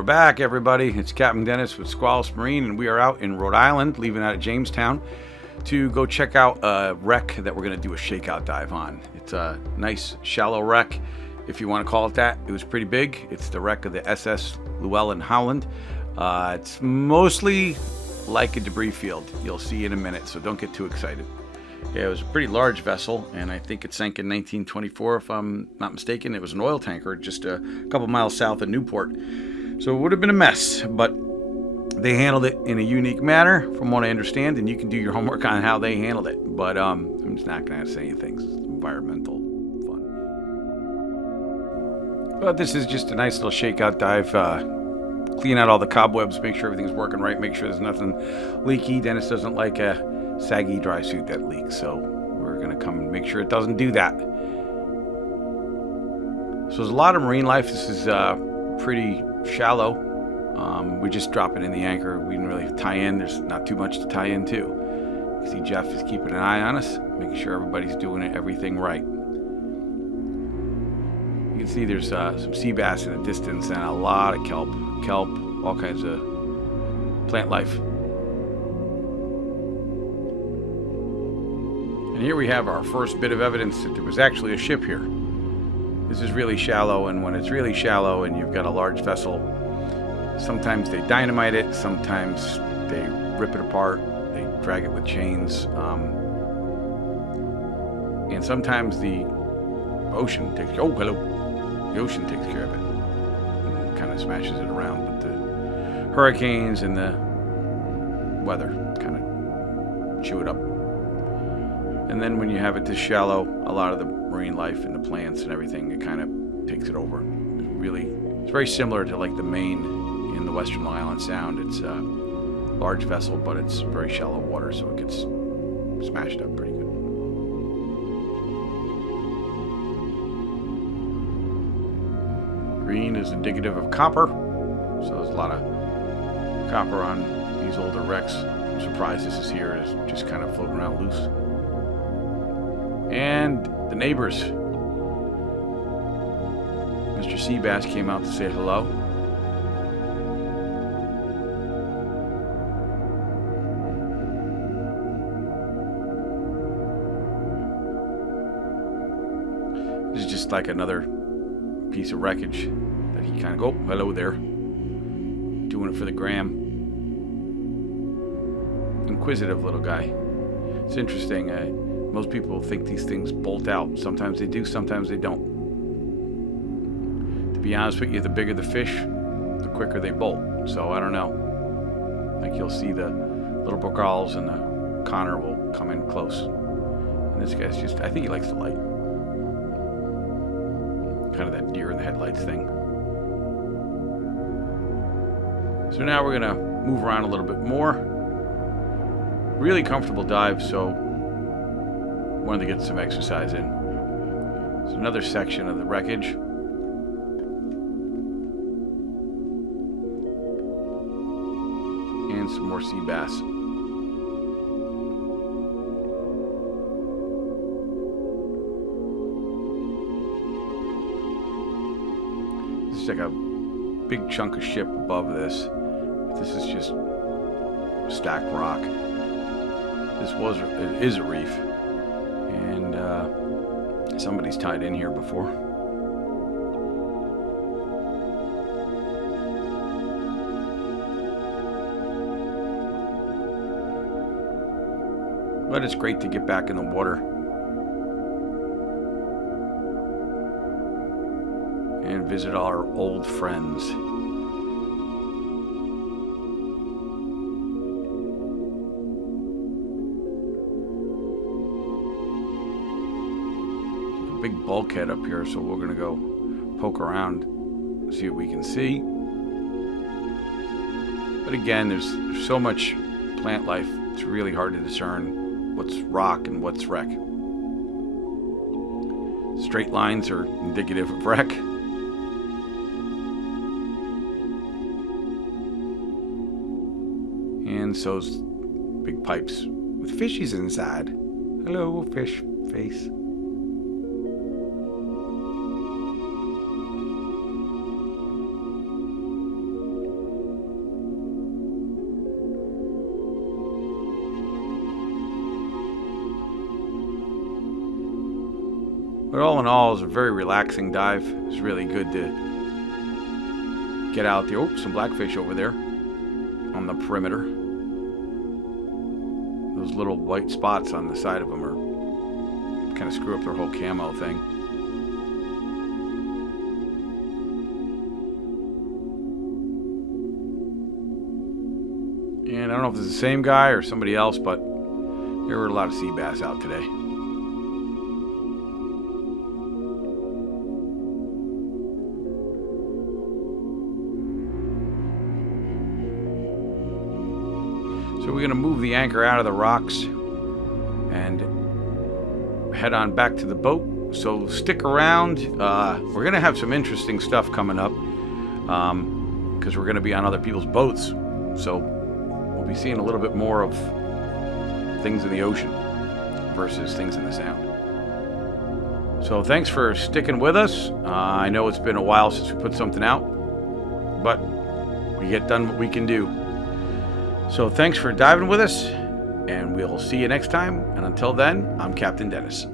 We're back, everybody. It's Captain Dennis with SQUALUS Marine, and we are out in Rhode Island, leaving out of Jamestown, to go check out a wreck that we're going to do a shakeout dive on. It's a nice, shallow wreck, if you want to call it that. It was pretty big. It's the wreck of the SS Llewellyn Howland. It's mostly like a debris field. You'll see in a minute, so don't get too excited. Yeah, it was a pretty large vessel, and I think it sank in 1924, if I'm not mistaken. It was an oil tanker just a couple miles south of Newport. So it would have been a mess, but they handled it in a unique manner, from what I understand, and you can do your homework on how they handled it. But I'm just not going to say anything. It's environmental fun. But this is just a nice little shakeout dive. Clean out all the cobwebs, make sure everything's working right, make sure there's nothing leaky. Dennis doesn't like a saggy dry suit that leaks, so we're going to come and make sure it doesn't do that. So there's a lot of marine life. This is pretty shallow. We're just dropping in the anchor. We didn't really tie in. There's not too much to tie in to. You see Jeff is keeping an eye on us, making sure everybody's doing everything right. You can see there's some sea bass in the distance and a lot of kelp, all kinds of plant life. And here we have our first bit of evidence that there was actually a ship here. This is really shallow, and when it's really shallow and you've got a large vessel, sometimes they dynamite it, sometimes they rip it apart, they drag it with chains, and sometimes the ocean takes the ocean takes care of it and kind of smashes it around. But the hurricanes and the weather kind of chew it up. And then when you have it this shallow, a lot of the marine life and the plants and everything, it kind of takes it over. It's very similar to like the Maine in the Western Long Island Sound. It's a large vessel, but it's very shallow water, so it gets smashed up pretty good. Green is indicative of copper, so there's a lot of copper on these older wrecks. I'm surprised this is here. It's just kind of floating around loose. And the neighbors. Mr. Seabass came out to say hello. This is just like another piece of wreckage that he kind of go, hello there. Doing it for the gram. Inquisitive little guy. It's interesting. Most people think these things bolt out. Sometimes they do, sometimes they don't. To be honest with you, the bigger the fish, the quicker they bolt. So I don't know. Like you'll see the little bogals and the Connor will come in close. And this guy's just, I think he likes the light. Kind of that deer in the headlights thing. So now we're gonna move around a little bit more. Really comfortable dive, so wanted to get some exercise in. There's another section of the wreckage. And some more sea bass. This is like a big chunk of ship above this. This is just stacked rock. It is a reef. And somebody's tied in here before. But it's great to get back in the water and visit our old friends. Big bulkhead up here, so we're gonna go poke around, see what we can see. But again, there's so much plant life, it's really hard to discern what's rock and what's wreck. Straight lines are indicative of wreck. And so's big pipes with fishies inside. Hello, fish face. But all in all, it's a very relaxing dive. It's really good to get out there. Oh, some blackfish over there on the perimeter. Those little white spots on the side of them are kind of screw up their whole camo thing. And I don't know if this is the same guy or somebody else, but there were a lot of sea bass out today. So we're going to move the anchor out of the rocks and head on back to the boat. So stick around. We're going to have some interesting stuff coming up because we're going to be on other people's boats. So we'll be seeing a little bit more of things in the ocean versus things in the sound. So thanks for sticking with us. I know it's been a while since we put something out, but we get done what we can do. So thanks for diving with us, and we'll see you next time. And until then, I'm Captain Dennis.